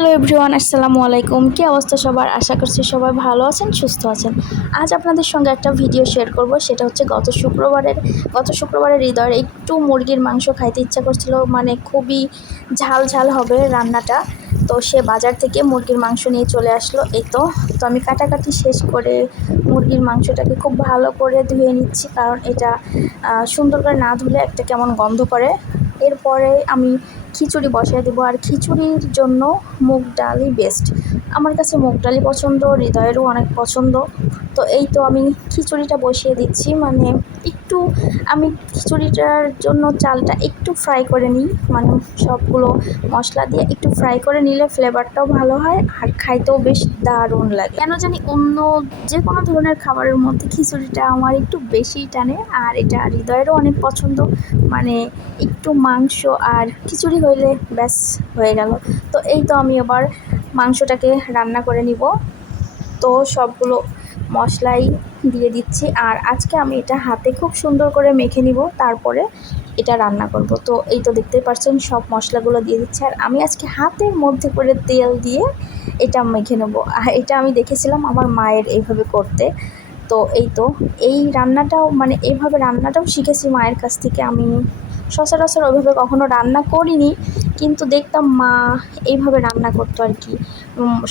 Hello everyone, আসসালামু আলাইকুম। কী অবস্থা সবার? আশা করছি সবাই ভালো আছেন, সুস্থ আছেন। আজ আপনাদের সঙ্গে একটা ভিডিও শেয়ার করব, সেটা হচ্ছে গত শুক্রবারের হৃদয়ের একটু মুরগির মাংস খাইতে ইচ্ছা করছিল, মানে খুবই ঝাল ঝাল হবে রান্নাটা। তো সে বাজার থেকে মুরগির মাংস নিয়ে চলে আসলো। তো আমি কাটাকাটি শেষ করে মুরগির মাংসটাকে খুব ভালো করে ধুয়ে নিচ্ছি, কারণ এটা সুন্দর করে না ধুলে একটা কেমন গন্ধ করে। এরপরে আমি খিচুড়ি বসায় দেবো, আর খিচুড়ির জন্য মুগ ডালই বেস্ট। আমার কাছে মুগ ডালই পছন্দ, হৃদয়েরও অনেক পছন্দ। তো আমি খিচুড়িটা বসিয়ে দিচ্ছি, মানে একটু আমি খিচুড়িটার জন্য চালটা একটু ফ্রাই করে নিই, মানে সবগুলো মশলা দিয়ে একটু ফ্রাই করে নিলে ফ্লেভারটাও ভালো হয় আর খাইতেও বেশ দারুণ লাগে। কেন জানি অন্য যে কোনো ধরনের খাবারের মধ্যে খিচুড়িটা আমার একটু বেশিই টানে, আর এটা হৃদয়েরও অনেক পছন্দ। মানে একটু মাংস আর খিচুড়ি হইলে ব্যাস হয়ে গেল। তো আমি আবার মাংসটাকে রান্না করে নিব। তো সবগুলো মশলাই দিয়ে দিচ্ছি, আর আজকে আমি এটা হাতে খুব সুন্দর করে মেখে নিব, তারপরে এটা রান্না করব। তো দেখতেই পাচ্ছেন সব মশলাগুলো দিয়ে দিচ্ছি, আর আমি আজকে হাতের মধ্যে করে তেল দিয়ে এটা মেখে নেব। আর এটা আমি দেখেছিলাম আমার মায়ের এইভাবে করতে। তো এই রান্নাটাও, মানে এইভাবে রান্নাটাও শিখেছি মায়ের কাছ থেকে। আমি সচরাচর ওইভাবে কখনো রান্না করিনি, কিন্তু দেখতাম মা এইভাবে রান্না করতো আর কি।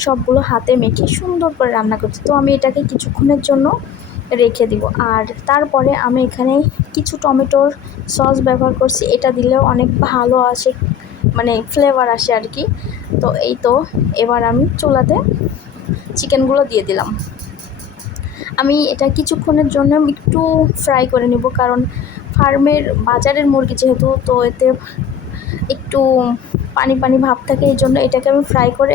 সবগুলো হাতে মেখে সুন্দর করে রান্না করতো। তো আমি এটাকে কিছুক্ষণের জন্য রেখে দিব, আর তারপরে আমি এখানে কিছু টমেটোর সস ব্যবহার করছি। এটা দিলেও অনেক ভালো আসে, মানে ফ্লেভার আসে আর কি। তো এবার আমি চুলাতে চিকেনগুলো দিয়ে দিলাম। আমি এটা কিছুক্ষণের জন্য একটু ফ্রাই করে নেব, কারণ বাজারের মুরগি যেহেতু, তো এতে একটু পানি পানি ভাব থাকে, এই জন্য এটাকে আমি ফ্রাই করে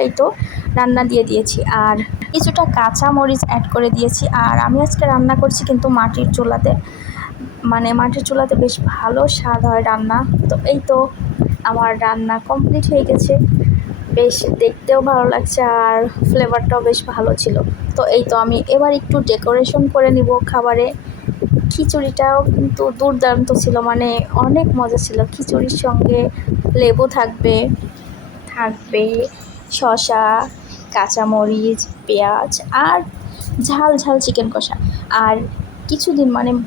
রান্না দিয়ে দিয়েছি, আর কিছুটা কাঁচা মরিচ অ্যাড করে দিয়েছি। আর আমি আজকে রান্না করছি কিন্তু মাটির চুলাতে, মানে মাটির চুলাতে বেশ ভালো স্বাদ হয় রান্না। তো আমার রান্না কমপ্লিট হয়ে গেছে, বেশ দেখতেও ভালো লাগছে আর ফ্লেভারটাও বেশ ভালো ছিল। তো আমি এবার একটু ডেকোরেশন করে নিব খাবারে। খিচুড়িটাও কিন্তু দুর্দান্ত ছিল, মানে অনেক মজা ছিল। খিচুড়ির সঙ্গে লেবু থাকবে শসা, কাঁচামরিচ, পেঁয়াজ আর ঝাল ঝাল চিকেন কষা। আর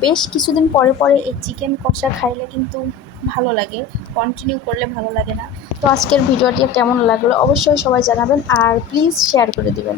বেশ কিছুদিন পরে পরে এই চিকেন কষা খাইলে কিন্তু ভালো লাগে, কন্টিনিউ করলে ভালো লাগে না। তো আজকের ভিডিওটি কেমন লাগলো অবশ্যই সবাই জানাবেন, আর প্লিজ শেয়ার করে দিবেন।